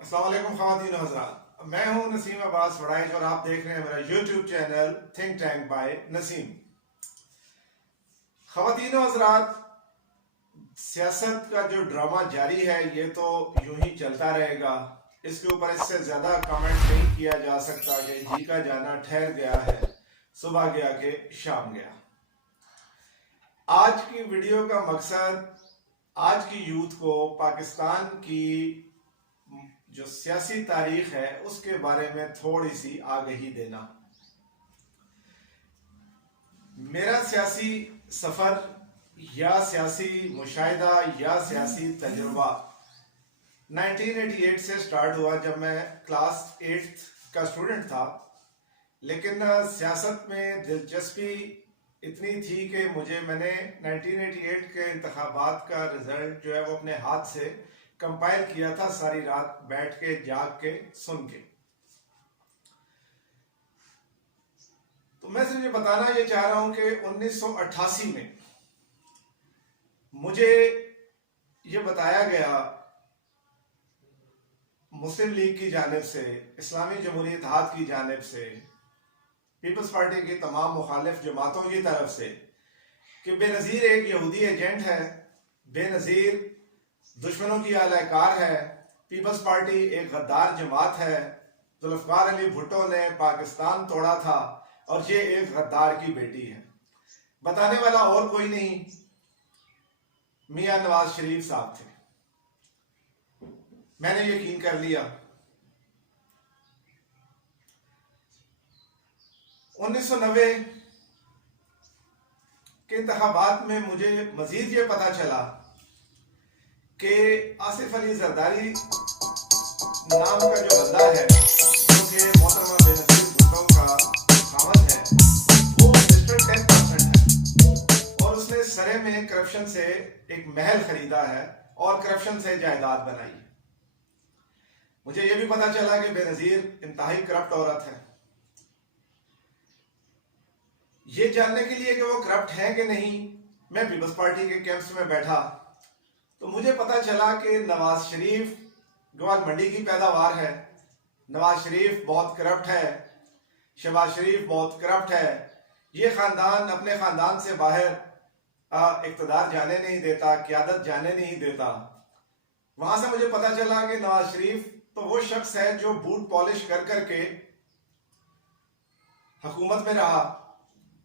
अस्सलाम वालेकुम ख़वातीन व हज़रात, मैं हूं नसीम अब्बास वड़ाइच और आप देख रहे हैं मेरा YouTube channel think tank bye Naseem. ख़वातीन व हज़रात, सियासत का जो ड्रामा जारी है ये तो यूं ही चलता रहेगा। इसके ऊपर इससे ज़्यादा कमेंट नहीं किया जा सकता कि जी का जाना ठहर गया है, सुबह गया कि शाम गया। आज की वीडियो का मकसद आज की यूथ को पाकिस्तान की जो सियासी तारीख है उसके बारे में थोड़ी सी आगाही देना। मेरा सियासी सफर या सियासी मुशाहिदा या सियासी तजुर्बा 1988 से स्टार्ट हुआ जब मैं क्लास 8th का स्टूडेंट था। लेकिन सियासत में दिलचस्पी इतनी थी कि मैंने 1988 के इंतखाबात का रिजल्ट जो है वो अपने हाथ से कंपाइल किया था, सारी रात बैठ के जाग के सुन के। तो मैं सिर्फ ये बताना ये चाह रहा हूं कि 1988 में मुझे ये बताया गया मुस्लिम लीग की जानिब से, इस्लामी जमहूरी इत्तेहाद की जानिब से, पीपल्स पार्टी की तमाम मुखालिफ जमातों की तरफ से कि बेनज़ीर एक यहूदी एजेंट है, बेनज़ीर दुश्मनों की आलाकार है, पीपल्स पार्टी एक गद्दार जमात है, जुल्फ़िकार अली भुट्टो ने पाकिस्तान तोड़ा था और ये एक गद्दार की बेटी है। बताने वाला और कोई नहीं, मियां नवाज शरीफ साहब थे। मैंने यकीन कर लिया। 1990 के इंतखाबात में मुझे मजीद ये पता चला कि आसिफ अली जरदारी नाम का जो बंदा है जो कि मोहतरमा बेनज़ीर भुट्टो का खामद है, वो मिस्टर 10% है और उसने सरे में करप्शन से एक महल खरीदा है और करप्शन से जायदाद बनाई है। मुझे ये भी पता चला कि बेनज़ीर इंतहाई करप्ट औरत है। ये जानने के लिए कि वो करप्ट है कि नहीं, मैं पीपल्स पार्टी के कैंप्स में बैठा तो मुझे पता चला कि नवाज शरीफ ग्वाल मंडी की पैदावार है, नवाज शरीफ बहुत करप्ट है, शहबाज शरीफ बहुत करप्ट है। ये खानदान अपने खानदान से बाहर इक़्तिदार जाने नहीं देता, क़यादत जाने नहीं देता। वहां से मुझे पता चला कि नवाज शरीफ तो वो शख्स है जो बूट पॉलिश कर करके हुकूमत में रहा।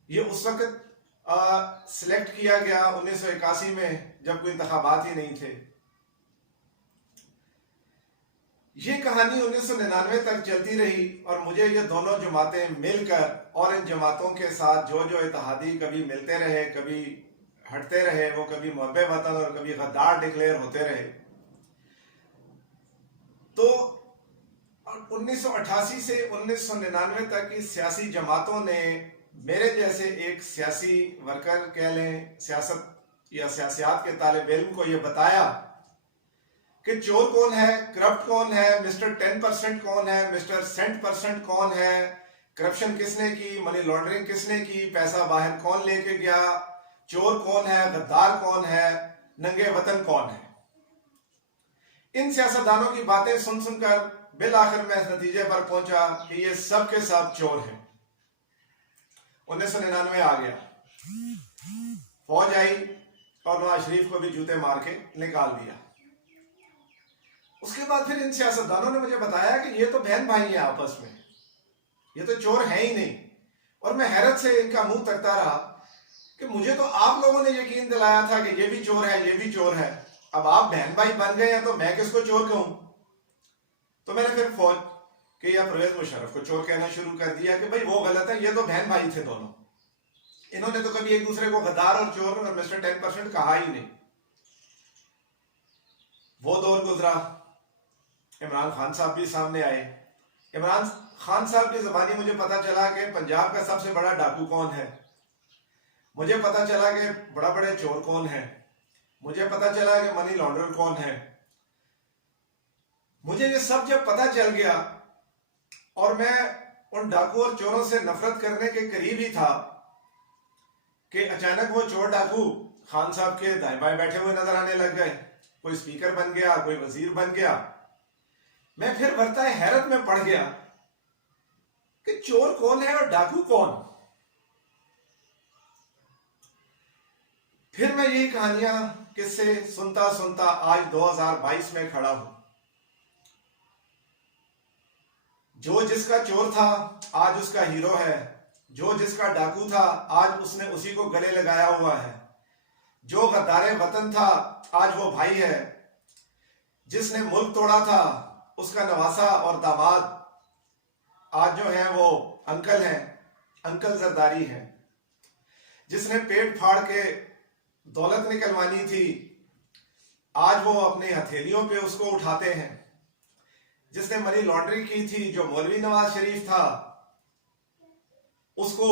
ये उस वक्त सिलेक्ट किया गया 1981 में जब कोई इंतखाबात ही नहीं थे। ये कहानी 1999 तक चलती रही और मुझे ये दोनों जमातें मिलकर और इन जमातों के साथ जो जो इत्तेहादी कभी मिलते रहे, कभी हटते रहे, वो कभी मुहब्बे वतन और कभी गद्दार डिक्लेयर होते रहे। तो 1988 से 1999 तक की सियासी जमातों ने मेरे जैसे एक सियासी वर्कर कह लें, सियासत या सियासियात के तालिब इल्म को यह बताया कि चोर कौन है, करप्ट कौन है, मिस्टर 10% कौन है, मिस्टर सेंट परसेंट कौन है, करप्शन किसने की, मनी लॉन्ड्रिंग किसने की, पैसा बाहर कौन लेके गया, चोर कौन है, गद्दार कौन है, नंगे वतन कौन है। इन सियासतदानों की बातें सुन सुनकर बिल आखिर में इस नतीजे पर पहुंचा कि ये सब के सब चोर हैं। 1999 आ गया, फौज आई और नवाज शरीफ को भी जूते मार के निकाल दिया। उसके बाद फिर इन सियासतदानों ने मुझे बताया कि ये तो बहन भाई हैं आपस में, ये तो चोर हैं ही नहीं। और मैं हैरत से इनका मुंह तकता रहा कि मुझे तो आप लोगों ने यकीन दिलाया था कि ये भी चोर है, ये भी चोर है। अब आप बहन भाई बन गए हैं तो मैं किसको चोर कहूं। तो मैंने फिर फौज के या परवेज मुशर्रफ को चोर कहना शुरू कर दिया कि भाई वो गलत है, ये तो बहन भाई थे दोनों, इन्होंने तो कभी एक दूसरे को गद्दार और चोर और मिस्टर 10% कहा ही नहीं। वो दौर गुजरा, इमरान खान साहब भी सामने आए। इमरान खान साहब की जबानी मुझे पता चला कि पंजाब का सबसे बड़ा डाकू कौन है, मुझे पता चला कि बड़ा बड़े चोर कौन है, मुझे पता चला कि मनी लॉन्ड्रर कौन है। मुझे ये सब जब पता चल गया और मैं उन डाकू और चोरों से नफरत करने के करीब ही था कि अचानक वो चोर डाकू खान साहब के दाएं बाएं बैठे हुए नजर आने लग गए। कोई स्पीकर बन गया, कोई वजीर बन गया। मैं फिर बरता हैरत में पड़ गया कि चोर कौन है और डाकू कौन। फिर मैं यही कहानियां किससे सुनता सुनता आज 2022 में खड़ा हूं। जो जिसका चोर था आज उसका हीरो है, जो जिसका डाकू था आज उसने उसी को गले लगाया हुआ है, जो गद्दारे वतन था आज वो भाई है, जिसने मुल्क तोड़ा था उसका नवासा और दामाद आज जो है वो अंकल हैं, अंकल जरदारी हैं। जिसने पेट फाड़ के दौलत निकलवानी थी आज वो अपने हथेलियों पे उसको उठाते हैं। जिसने मनी लॉन्ड्रिंग की थी, जो मौलवी नवाज शरीफ था, उसको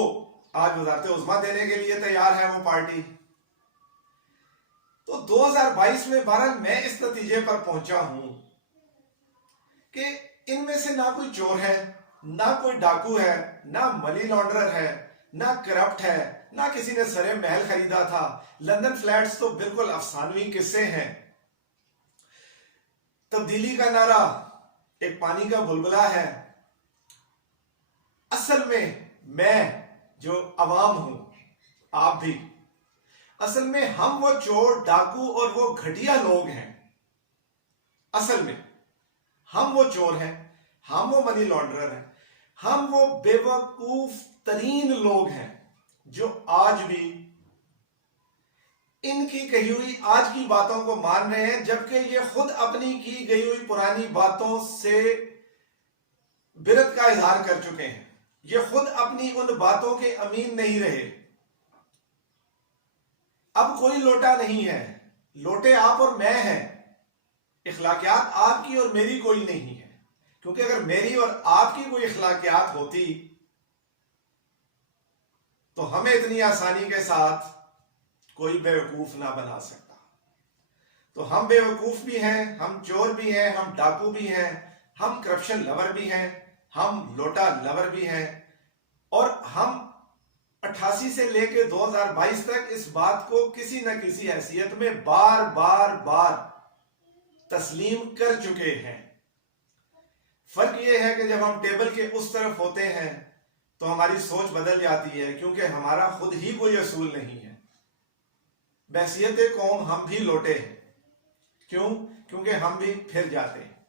आज वजारत उज़्मा देने के लिए तैयार है वो पार्टी। तो 2022 में बहरहाल मैं इस नतीजे पर पहुंचा हूं कि इनमें से ना कोई चोर है, ना कोई डाकू है, ना मनी लॉन्ड्रर है, ना करप्ट है, ना किसी ने सरे महल खरीदा था। लंदन फ्लैट्स तो बिल्कुल अफसानवी किस्से हैं। तब्दीली का नारा एक पानी का बुलबुला है। असल में मैं जो अवाम हूं, आप भी, असल में हम वो चोर डाकू और वो घटिया लोग हैं। असल में हम वो चोर हैं, हम वो मनी लॉन्ड्रर हैं, हम वो बेवकूफ तरीन लोग हैं जो आज भी इनकी कही हुई आज की बातों को मान रहे हैं, जबकि ये खुद अपनी की गई हुई पुरानी बातों से बिरत का इजहार कर चुके हैं। ये खुद अपनी उन बातों के अमीन नहीं रहे। अब कोई लोटा नहीं है, लोटे आप और मैं हैं। इखलाकियात आपकी और मेरी कोई नहीं है, क्योंकि अगर मेरी और आपकी कोई इखलाकियात होती तो हमें इतनी आसानी के साथ कोई बेवकूफ ना बना सकता। तो हम बेवकूफ भी हैं, हम चोर भी हैं, हम डाकू भी हैं, हम करप्शन लवर भी हैं, हम लोटा लवर भी हैं, और हम 88 से लेकर 2022 तक इस बात को किसी न किसी हैसियत में बार बार बार तस्लीम कर चुके हैं। फर्क यह है कि जब हम टेबल के उस तरफ होते हैं तो हमारी सोच बदल जाती है, क्योंकि हमारा खुद ही कोई असूल नहीं है। बहसियत कौम हम भी लोटे हैं। क्यों? क्योंकि हम भी फिर जाते हैं,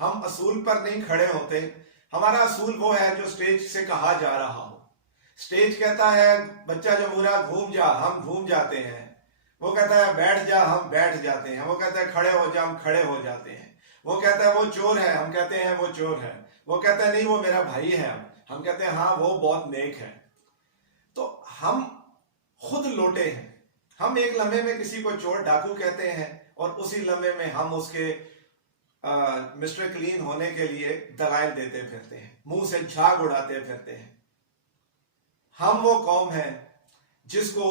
हम असूल पर नहीं खड़े होते। हमारा असूल वो है जो स्टेज से कहा जा रहा हो। स्टेज कहता है बच्चा जमूरा घूम जा, हम घूम जाते हैं। वो कहता है बैठ जा, हम बैठ जाते हैं। वो कहता है खड़े हो जा, हम खड़े हो जाते हैं। वो कहता है वो चोर है, हम कहते हैं वो चोर है। वो कहता है नहीं वो मेरा भाई है, हम कहते हैं हाँ वो बहुत नेक है। तो हम खुद लोटे हैं। हम एक लम्हे में किसी को चोर डाकू कहते हैं और उसी लम्हे में हम उसके मिस्टर क्लीन होने के लिए दलाइल देते फिरते हैं, मुंह से झाग उड़ाते फिरते हैं। हम वो कौम है जिसको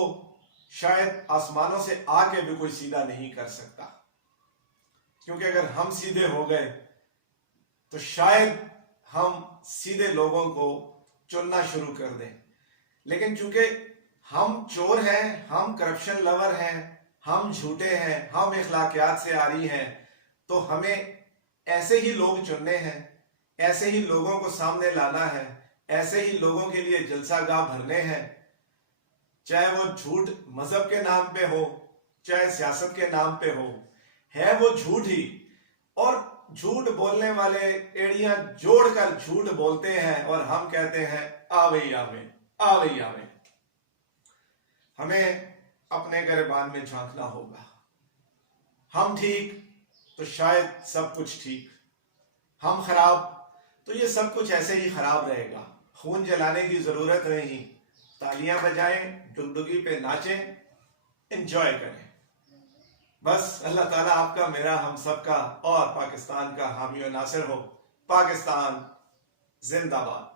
शायद आसमानों से आके भी कोई सीधा नहीं कर सकता, क्योंकि अगर हम सीधे हो गए तो शायद हम सीधे लोगों को चुनना शुरू कर दें। लेकिन चूंकि हम चोर हैं, हम करप्शन लवर हैं, हम झूठे हैं, हम इखलाकियात से आरी हैं, तो हमें ऐसे ही लोग चुनने हैं, ऐसे ही लोगों को सामने लाना है, ऐसे ही लोगों के लिए जलसागाह भरने हैं। चाहे वो झूठ मजहब के नाम पे हो, चाहे सियासत के नाम पे हो, है वो झूठ ही। और झूठ बोलने वाले एड़ियां जोड़कर झूठ बोलते हैं और हम कहते हैं आवे आवे आवे आवे। हमें अपने गिरबान में झांकना होगा। हम ठीक तो शायद सब कुछ ठीक, हम खराब तो ये सब कुछ ऐसे ही खराब रहेगा। खून जलाने की जरूरत नहीं, तालियां बजाएं, डुगडुगी पे नाचें, एंजॉय करें। बस अल्लाह ताला आपका, मेरा, हम सबका और पाकिस्तान का हामी और नासिर हो। पाकिस्तान जिंदाबाद।